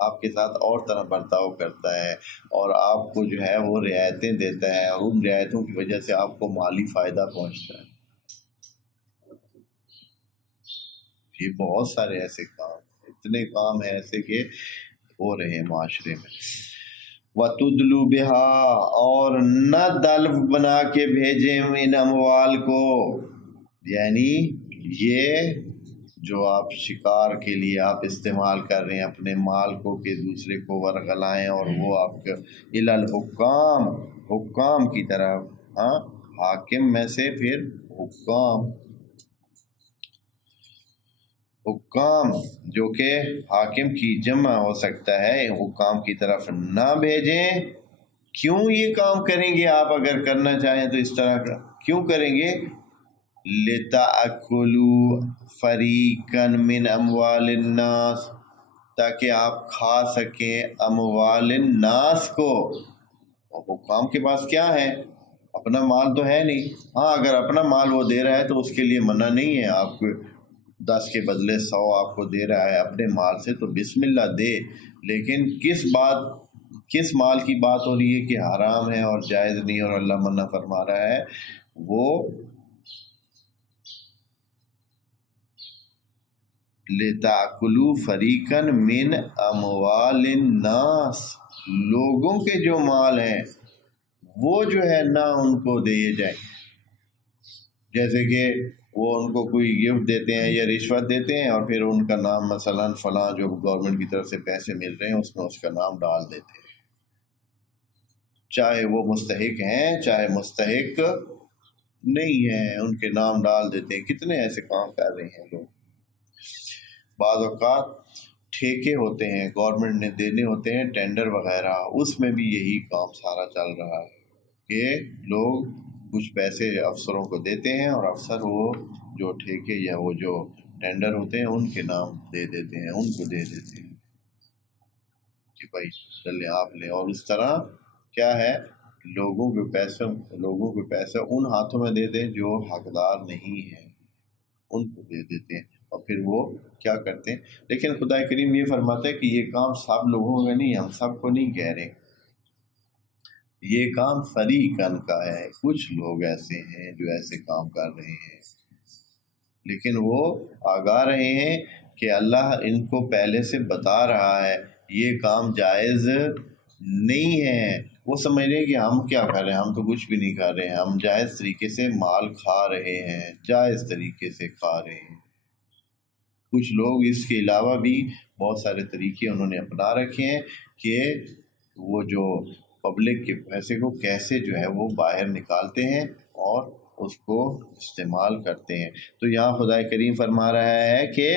آپ کے ساتھ اور طرح برتاؤ کرتا ہے، اور آپ کو جو ہے وہ رعایتیں دیتا ہے، اور ان رعایتوں کی وجہ سے آپ کو مالی فائدہ پہنچتا ہے۔ یہ بہت سارے ایسے کام، اتنے کام ہیں ایسے کہ ہو رہے ہیں معاشرے میں۔ وَتُدْلُوا بِهَا، اور نہ دلف بنا کے بھیجیں ان اموال کو، یعنی یہ جو آپ شکار کے لیے آپ استعمال کر رہے ہیں اپنے مال کو کہ دوسرے کو ورغلائیں، اور وہ آپ کے الی الحکام، حکام کی طرف، حاکم میں سے پھر حکام، حکام جو کہ حاکم کی جمع ہو سکتا ہے، حکام کی طرف نہ بھیجیں۔ کیوں یہ کام کریں گے آپ، اگر کرنا چاہیں تو اس طرح کا کیوں کریں گے، لِتَأْكُلُوا فَرِيقًا مِّنْ أَمْوَالِ النَّاسِ، تاکہ آپ کھا سکیں اموال الناس کو۔ اور حکام کے پاس کیا ہے، اپنا مال تو ہے نہیں، اگر اپنا مال وہ دے رہا ہے تو اس کے لیے منع نہیں ہے، آپ کو 10 کے بدلے 100 آپ کو دے رہا ہے اپنے مال سے تو بسم اللہ دے، لیکن کس مال کی بات ہو رہی ہے کہ حرام ہے اور جائز نہیں اور اللہ منع فرما رہا ہے، وہ لِتَأْكُلُوا فَرِيقًا مِّنْ أَمْوَالِ النَّاسِ، لوگوں کے جو مال ہیں وہ جو ہے نہ ان کو دیے جائیں، جیسے کہ وہ ان کو کوئی گفٹ دیتے ہیں یا رشوت دیتے ہیں، اور پھر ان کا نام مثلا فلاں جو گورنمنٹ کی طرف سے پیسے مل رہے ہیں اس میں اس کا نام ڈال دیتے ہیں، چاہے وہ مستحق ہیں چاہے مستحق نہیں ہیں، ان کے نام ڈال دیتے ہیں۔ کتنے ایسے کام کر رہے ہیں لوگ، بعض اوقات ٹھیکے ہوتے ہیں، گورنمنٹ نے دینے ہوتے ہیں ٹینڈر وغیرہ، اس میں بھی یہی کام سارا چل رہا ہے کہ لوگ کچھ پیسے افسروں کو دیتے ہیں، اور افسر وہ جو ٹھیکے یا وہ جو ٹینڈر ہوتے ہیں ان کے نام دے دیتے ہیں، ان کو دے دیتے ہیں کہ بھائی چلیں آپ لیں، اور اس طرح کیا ہے لوگوں کے پیسے ان ہاتھوں میں دے دیں جو حقدار نہیں ہیں، ان کو دے دیتے ہیں، اور پھر وہ کیا کرتے ہیں۔ لیکن خدا کریم یہ فرماتا ہے کہ یہ کام سب لوگوں میں نہیں، ہم سب کو نہیں کہہ رہے، یہ کام فریقاً کا ہے، کچھ لوگ ایسے ہیں جو ایسے کام کر رہے ہیں، لیکن وہ آگاہ رہے ہیں کہ اللہ ان کو پہلے سے بتا رہا ہے یہ کام جائز نہیں ہے۔ وہ سمجھ رہے ہیں کہ ہم کیا کر رہے ہیں، ہم تو کچھ بھی نہیں کر رہے ہیں، ہم جائز طریقے سے مال کھا رہے ہیں، جائز طریقے سے کھا رہے ہیں۔ کچھ لوگ اس کے علاوہ بھی بہت سارے طریقے انہوں نے اپنا رکھے ہیں کہ وہ جو پبلک کے پیسے کو کیسے جو ہے وہ باہر نکالتے ہیں اور اس کو استعمال کرتے ہیں۔ تو یہاں خدا کریم فرما رہا ہے کہ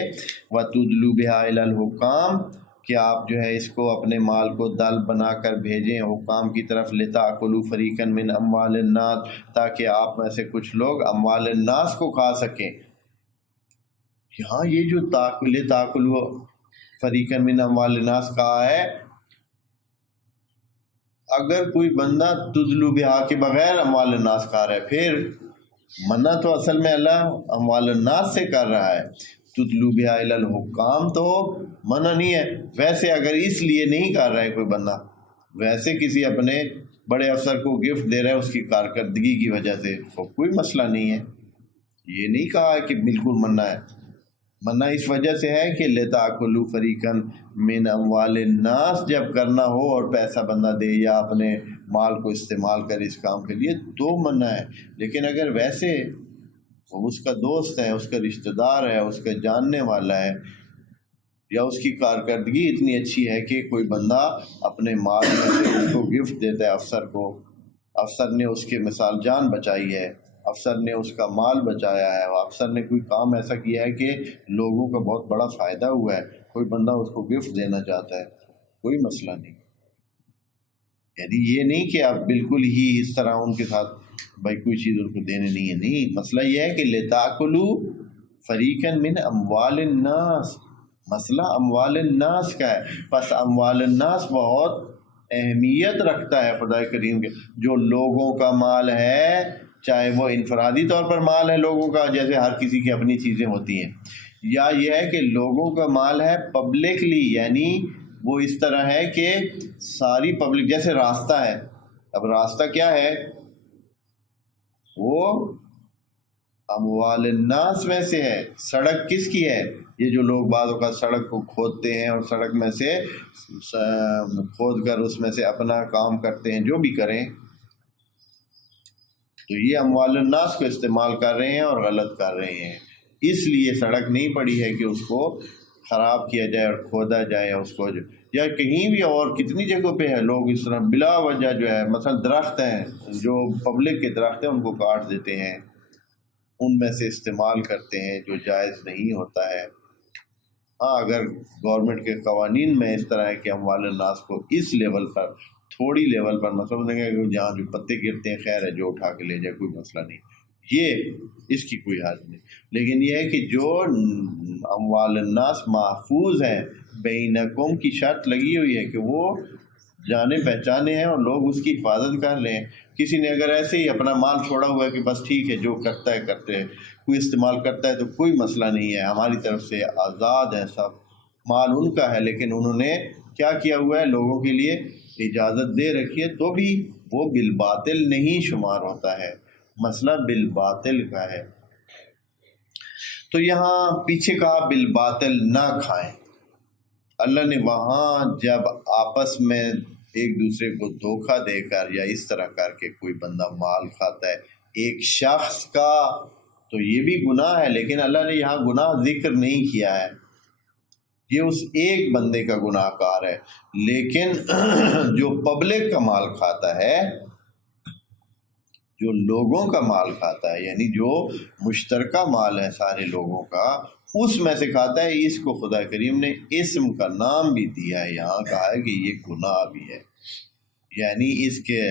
وَتُدْلُوا بِهَا إِلَى الْحُكَّامِ، کہ آپ جو ہے اس کو اپنے مال کو دل بنا کر بھیجیں حکام کی طرف، لِتَأْكُلُوا فَرِيقًا مِّنْ أَمْوَالِ النَّاسِ، تاکہ آپ میں سے کچھ لوگ اموال الناس کو کھا سکیں۔ یہاں یہ جو لِتَأْكُلُوا فَرِيقًا مِّنْ أَمْوَالِ النَّاسِ کہا ہے، اگر کوئی بندہ تدلو بہا کے بغیر اموال الناس کھا رہا ہے، پھر منع تو اصل میں اللہ اموال الناس سے کر رہا ہے، تدلو بہا الی الحکام تو منع نہیں ہے۔ ویسے اگر اس لیے نہیں کر رہا ہے کوئی بندہ، ویسے کسی اپنے بڑے افسر کو گفٹ دے رہا ہے اس کی کارکردگی کی وجہ سے، تو کوئی مسئلہ نہیں ہے۔ یہ نہیں کہا کہ بالکل منع ہے، منع اس وجہ سے ہے کہ لِتَأْكُلُوا فَرِيقًا مِّنْ أَمْوَالِ النَّاسِ، جب کرنا ہو اور پیسہ بندہ دے یا اپنے مال کو استعمال کرے اس کام کے لیے تو منع ہے۔ لیکن اگر ویسے وہ اس کا دوست ہے، اس کا رشتہ دار ہے، اس کا جاننے والا ہے، یا اس کی کارکردگی اتنی اچھی ہے کہ کوئی بندہ اپنے مال میں سے اس کو گفٹ دیتا ہے افسر کو، افسر نے اس کے مثال جان بچائی ہے، افسر نے اس کا مال بچایا ہے، اور افسر نے کوئی کام ایسا کیا ہے کہ لوگوں کا بہت بڑا فائدہ ہوا ہے، کوئی بندہ اس کو گفٹ دینا چاہتا ہے، کوئی مسئلہ نہیں۔ یعنی یہ نہیں کہ آپ بالکل ہی اس طرح ان کے ساتھ بھائی کوئی چیز ان کو دینے نہیں ہے، نہیں، مسئلہ یہ ہے کہ لِتَأْكُلُوا فَرِيقًا مِّنْ أَمْوَالِ النَّاسِ، مسئلہ اموال الناس کا ہے۔ پس اموال الناس بہت اہمیت رکھتا ہے خدا کریم کے، جو لوگوں کا مال ہے، چاہے وہ انفرادی طور پر مال ہے لوگوں کا، جیسے ہر کسی کی اپنی چیزیں ہوتی ہیں، یا یہ ہے کہ لوگوں کا مال ہے پبلکلی، یعنی وہ اس طرح ہے کہ ساری پبلک، جیسے راستہ ہے، اب راستہ کیا ہے، وہ اموال الناس میں سے ہے۔ سڑک کس کی ہے؟ یہ جو لوگ بعض اوقات سڑک کو کھودتے ہیں اور سڑک میں سے کھود کر اس میں سے اپنا کام کرتے ہیں، جو بھی کریں، تو یہ اموال الناس کو استعمال کر رہے ہیں اور غلط کر رہے ہیں۔ اس لیے سڑک نہیں پڑی ہے کہ اس کو خراب کیا جائے اور کھودا جائے اس کو، یا کہیں بھی اور کتنی جگہوں پہ ہے لوگ اس طرح بلا وجہ جو ہے، مثلا درخت ہیں جو پبلک کے درخت ہیں ان کو کاٹ دیتے ہیں، ان میں سے استعمال کرتے ہیں جو جائز نہیں ہوتا ہے۔ ہاں، اگر گورنمنٹ کے قوانین میں اس طرح ہے کہ اموال الناس کو اس لیول پر، تھوڑی لیول پر، مطلب جہاں جو پتے گرتے ہیں خیر ہے جو اٹھا کے لے جائے، کوئی مسئلہ نہیں، یہ اس کی کوئی حد نہیں۔ لیکن یہ ہے کہ جو اموال الناس محفوظ ہیں، بینکم کی شرط لگی ہوئی ہے کہ وہ جانے پہچانے ہیں اور لوگ اس کی حفاظت کر لیں۔ کسی نے اگر ایسے ہی اپنا مال چھوڑا ہوا ہے کہ بس ٹھیک ہے جو کرتا ہے کرتے ہیں، کوئی استعمال کرتا ہے تو کوئی مسئلہ نہیں ہے، ہماری طرف سے آزاد ہے، سب مال ان کا ہے، لیکن انہوں نے کیا کیا ہوا ہے، لوگوں کے لیے اجازت دے رکھی ہے، تو بھی وہ بالباطل نہیں شمار ہوتا ہے، مسئلہ بالباطل کا ہے۔ تو یہاں پیچھے کہا بالباطل نہ کھائیں، اللہ نے وہاں جب آپس میں ایک دوسرے کو دھوکہ دے کر یا اس طرح کر کے کوئی بندہ مال کھاتا ہے ایک شخص کا، تو یہ بھی گناہ ہے، لیکن اللہ نے یہاں گناہ ذکر نہیں کیا ہے، یہ اس ایک بندے کا گناہ کار ہے۔ لیکن جو پبلک کا مال کھاتا ہے، جو لوگوں کا مال کھاتا ہے، یعنی جو مشترکہ مال ہے سارے لوگوں کا، اس میں سے کھاتا ہے، اس کو خدا کریم نے اسم کا نام بھی دیا ہے، یہاں کہا ہے کہ یہ گناہ بھی ہے، یعنی اس کے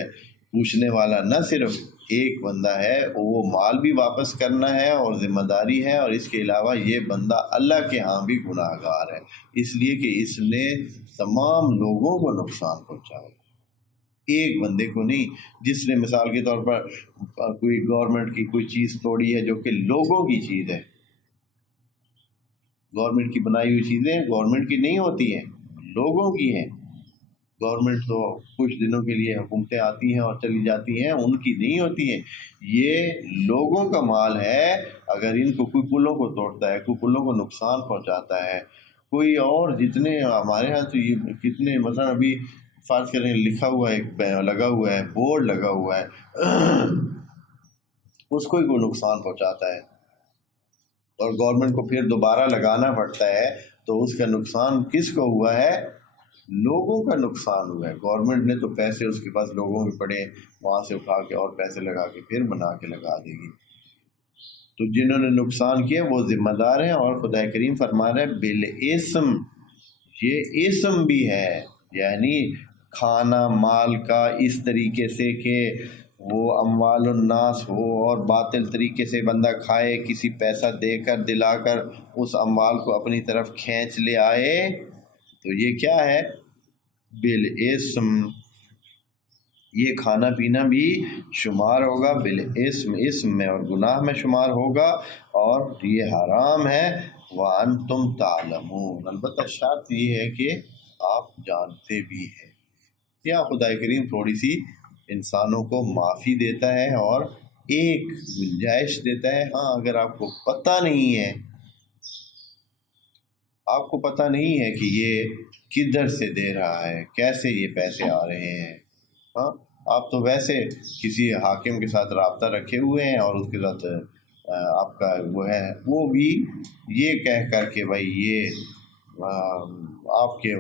پوچھنے والا نہ صرف ایک بندہ ہے، وہ مال بھی واپس کرنا ہے اور ذمہ داری ہے، اور اس کے علاوہ یہ بندہ اللہ کے ہاں بھی گناہ گار ہے، اس لیے کہ اس نے تمام لوگوں کو نقصان پہنچایا، ایک بندے کو نہیں۔ جس نے مثال کے طور پر کوئی گورنمنٹ کی کوئی چیز توڑی ہے جو کہ لوگوں کی چیز ہے، گورنمنٹ کی بنائی ہوئی چیزیں گورنمنٹ کی نہیں ہوتی ہیں، لوگوں کی ہیں، گورنمنٹ تو کچھ دنوں کے لیے حکومتیں آتی ہیں اور چلی جاتی ہیں، ان کی نہیں ہوتی ہیں، یہ لوگوں کا مال ہے۔ اگر ان کو کوئی پلوں کو توڑتا ہے، کوئی پلوں کو نقصان پہنچاتا ہے، کوئی اور جتنے ہمارے ہاں تو یہ کتنے مثلا ابھی فرض کریں لکھا ہوا ہے، ایک لگا ہوا ہے، بورڈ لگا ہوا ہے، اس کو ہی کوئی نقصان پہنچاتا ہے اور گورنمنٹ کو پھر دوبارہ لگانا پڑتا ہے، تو اس کا نقصان کس کو ہوا ہے؟ لوگوں کا نقصان ہوا ہے۔ گورنمنٹ نے تو پیسے اس کے پاس لوگوں کے پڑے، وہاں سے اٹھا کے اور پیسے لگا کے پھر بنا کے لگا دے گی۔ تو جنہوں نے نقصان کیا وہ ذمہ دار ہیں، اور خدا کریم فرما رہے ہیں بالاسم، یہ اسم بھی ہے، یعنی کھانا مال کا اس طریقے سے کہ وہ اموال الناس ہو اور باطل طریقے سے بندہ کھائے، کسی پیسہ دے کر دلا کر اس اموال کو اپنی طرف کھینچ لے آئے، تو یہ کیا ہے؟ بالاسم، یہ کھانا پینا بھی شمار ہوگا بالاسم، اسم میں اور گناہ میں شمار ہوگا، اور یہ حرام ہے۔ وَأَنْتُمْ تَعْلَمُونَ، البتہ شرط یہ ہے کہ آپ جانتے بھی ہیں۔ یہاں خدا کریم تھوڑی سی انسانوں کو معافی دیتا ہے اور ایک گنجائش دیتا ہے، ہاں اگر آپ کو پتہ نہیں ہے، آپ کو پتہ نہیں ہے کہ یہ کدھر سے دے رہا ہے، کیسے یہ پیسے آ رہے ہیں، ہاں آپ تو ویسے کسی حاکم کے ساتھ رابطہ رکھے ہوئے ہیں اور اس کے ساتھ آپ کا وہ ہے، وہ بھی یہ کہہ کر کہ بھائی یہ آپ کے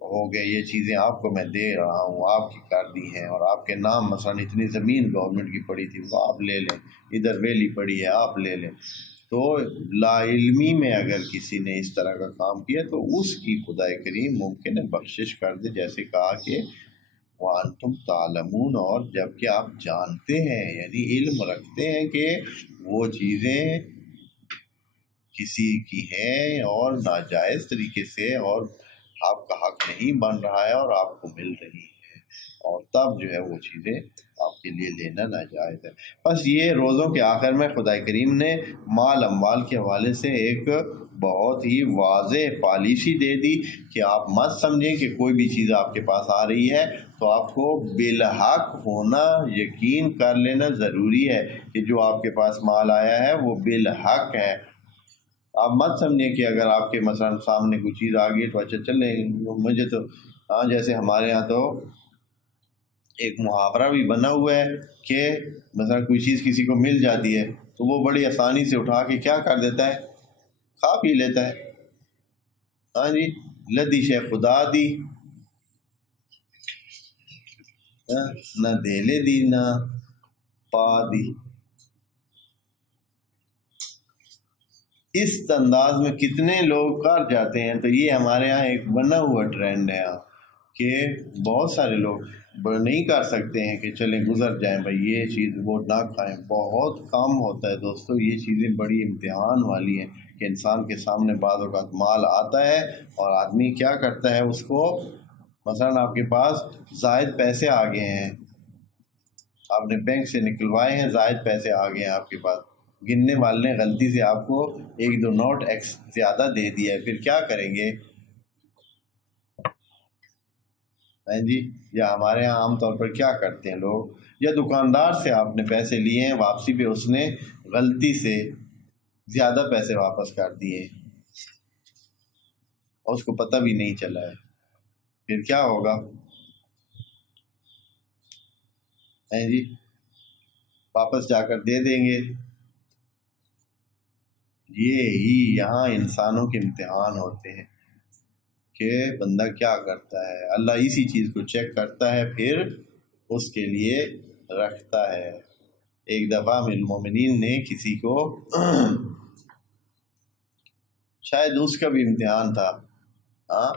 ہو گئے، یہ چیزیں آپ کو میں دے رہا ہوں، آپ کی کر دی ہیں، اور آپ کے نام مثلا اتنی زمین گورنمنٹ کی پڑی تھی وہ آپ لے لیں، ادھر ویلی پڑی ہے آپ لے لیں۔ تو لا علمی میں اگر کسی نے اس طرح کا کام کیا تو اس کی خدا کریم ممکن ہے بخشش کر دے، جیسے کہا کہ وَأَنْتُمْ تَعْلَمُونَ، اور جب کہ آپ جانتے ہیں، یعنی علم رکھتے ہیں کہ وہ چیزیں کسی کی ہیں اور ناجائز طریقے سے اور آپ کا حق نہیں بن رہا ہے اور آپ کو مل رہی ہے، اور تب جو ہے وہ چیزیں آپ کے لیے لینا ناجائز ہے۔ بس یہ روزوں کے آخر میں خدا کریم نے مال اموال کے حوالے سے ایک بہت ہی واضح پالیسی دے دی کہ آپ مت سمجھیں کہ کوئی بھی چیز آپ کے پاس آ رہی ہے تو آپ کو بالحق ہونا، یقین کر لینا ضروری ہے کہ جو آپ کے پاس مال آیا ہے وہ بالحق ہے۔ آپ مت سمجھیں کہ اگر آپ کے مثلا سامنے کوئی چیز آ گئی تو اچھا چلیں مجھے تو، ہاں جیسے ہمارے ہاں تو ایک محاورہ بھی بنا ہوا ہے کہ مثلا کوئی چیز کسی کو مل جاتی ہے تو وہ بڑی آسانی سے اٹھا کے کیا کر دیتا ہے؟ کھا پی لیتا ہے۔ ہاں جی، لدی شے خدا دی، نہ دھیلے دی نہ پا دی۔ اس انداز میں کتنے لوگ کر جاتے ہیں، تو یہ ہمارے ہاں ایک بنا ہوا ٹرینڈ ہے کہ بہت سارے لوگ نہیں کر سکتے ہیں کہ چلیں گزر جائیں بھائی یہ چیز وہ نہ کھائیں۔ بہت کم ہوتا ہے دوستو، یہ چیزیں بڑی امتحان والی ہیں کہ انسان کے سامنے بعض اوقات مال آتا ہے اور آدمی کیا کرتا ہے اس کو، مثلا آپ کے پاس زائد پیسے آ گئے ہیں، آپ نے بینک سے نکلوائے ہیں، زائد پیسے آ گئے ہیں آپ کے پاس، گننے والے نے غلطی سے آپ کو ایک دو نوٹ زیادہ دے دیا ہے، پھر کیا کریں گے؟ جی، یا ہمارے ہاں عام طور پر کیا کرتے ہیں لوگ، یا دکاندار سے آپ نے پیسے لیے ہیں، واپسی پہ اس نے غلطی سے زیادہ پیسے واپس کر دیے اور اس کو پتہ بھی نہیں چلا ہے، پھر کیا ہوگا؟ جی، واپس جا کر دے دیں گے۔ یہ ہی یہاں انسانوں کے امتحان ہوتے ہیں کہ بندہ کیا کرتا ہے، اللہ اسی چیز کو چیک کرتا ہے پھر اس کے لیے رکھتا ہے۔ ایک دفعہ المومنین نے کسی کو شاید اس کا بھی امتحان تھا، ہاں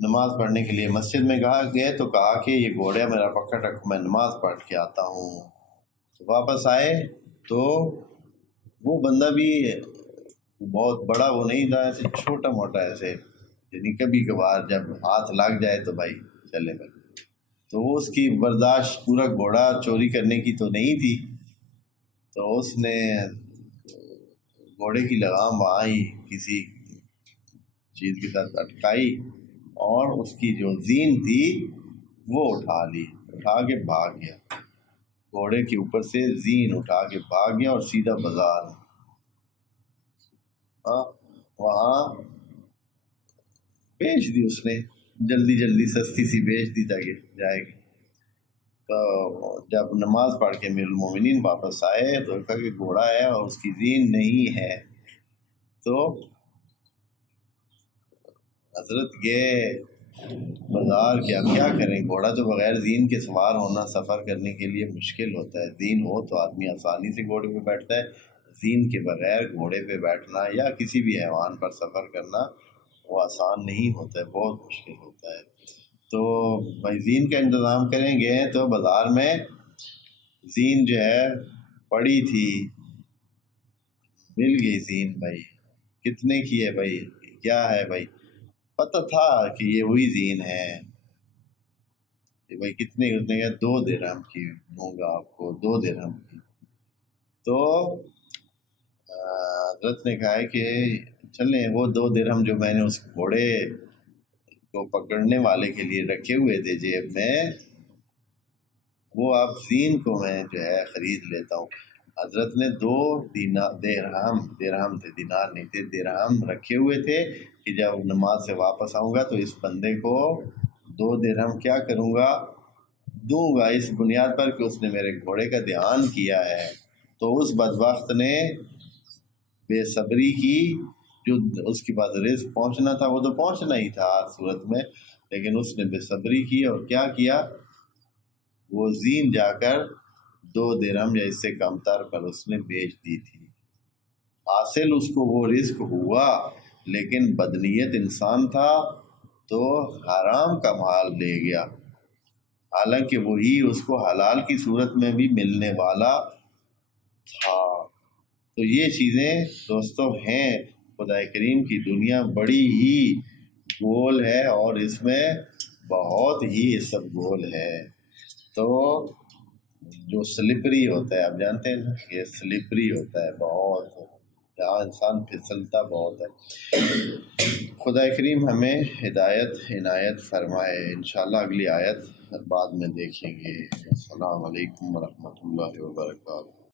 نماز پڑھنے کے لیے مسجد میں کہا گئے تو کہا کہ یہ گھوڑا میرا پکڑ رکھو میں نماز پڑھ کے آتا ہوں۔ واپس آئے تو وہ بندہ بھی بہت بڑا وہ نہیں تھا، ایسے چھوٹا موٹا ایسے، یعنی کبھی کبھار جب ہاتھ لگ جائے تو بھائی چلے بھائی، تو وہ اس کی برداشت پورا گھوڑا چوری کرنے کی تو نہیں تھی، تو اس نے گھوڑے کی لگام وہاں ہی کسی چیز کے ساتھ اٹکائی اور اس کی جو زین تھی وہ اٹھا لی، اٹھا کے بھاگ گیا، گھوڑے کے اوپر سے زین اٹھا کے بھاگ گیا اور سیدھا بازار وہاں بیچ دی اس نے، جلدی جلدی سستی سی بیچ دی تاکہ جائے گی۔ تو جب نماز پڑھ کے امیر المومنین واپس آئے تو کہا کہ گھوڑا ہے اور اس کی زین نہیں ہے، تو حضرت گئے بازار کہ اب کیا کریں، گھوڑا تو بغیر زین کے سوار ہونا سفر کرنے کے لیے مشکل ہوتا ہے، زین ہو تو آدمی آسانی سے گھوڑے پہ بیٹھتا ہے، زین کے بغیر گھوڑے پہ بیٹھنا یا کسی بھی حیوان پر سفر کرنا وہ آسان نہیں ہوتا ہے، بہت مشکل ہوتا ہے۔ تو بھائی زین کا انتظام کریں گے تو بازار میں زین جو ہے پڑی تھی، مل گئی زین، بھائی کتنے کی ہے بھائی، کیا ہے بھائی، پتہ تھا کہ یہ وہی زین ہے کہ بھائی کتنے کا، 2 درہم کی دوں گا آپ کو، 2 درہم کی۔ تو حضرت نے کہا ہے کہ چلیں وہ 2 درہم جو میں نے اس گھوڑے کو پکڑنے والے کے لیے رکھے ہوئے تھے جیب میں، وہ آپ زین کو میں جو ہے خرید لیتا ہوں۔ حضرت نے 2 درہم تھے، دینار نہیں تھے، درہم رکھے ہوئے تھے کہ جب نماز سے واپس آؤں گا تو اس بندے کو 2 درہم کیا کروں گا، دوں گا، اس بنیاد پر کہ اس نے میرے گھوڑے کا دھیان کیا ہے۔ تو اس بدبخت نے بے صبری کی، جو اس کے پاس رزق پہنچنا تھا وہ تو پہنچنا ہی تھا ہر صورت میں، لیکن اس نے بے صبری کی اور کیا کیا، وہ زین جا کر 2 درہم یا اس سے کم تر پر اس نے بیچ دی تھی۔ حاصل اس کو وہ رزق ہوا، لیکن بدنیت انسان تھا تو حرام کا مال لے گیا، حالانکہ وہی اس کو حلال کی صورت میں بھی ملنے والا تھا۔ تو یہ چیزیں دوستو ہیں، خدا کریم کی دنیا بڑی ہی گول ہے اور اس میں بہت ہی سب گول ہے۔ تو جو سلپری ہوتا ہے، آپ جانتے ہیں نا، یہ سلپری ہوتا ہے بہت، جہاں انسان پھسلتا بہت ہے۔ خدا کریم ہمیں ہدایت عنایت فرمائے۔ انشاءاللہ اگلی آیت بعد میں دیکھیں گے۔ السلام علیکم ورحمۃ اللہ وبرکاتہ۔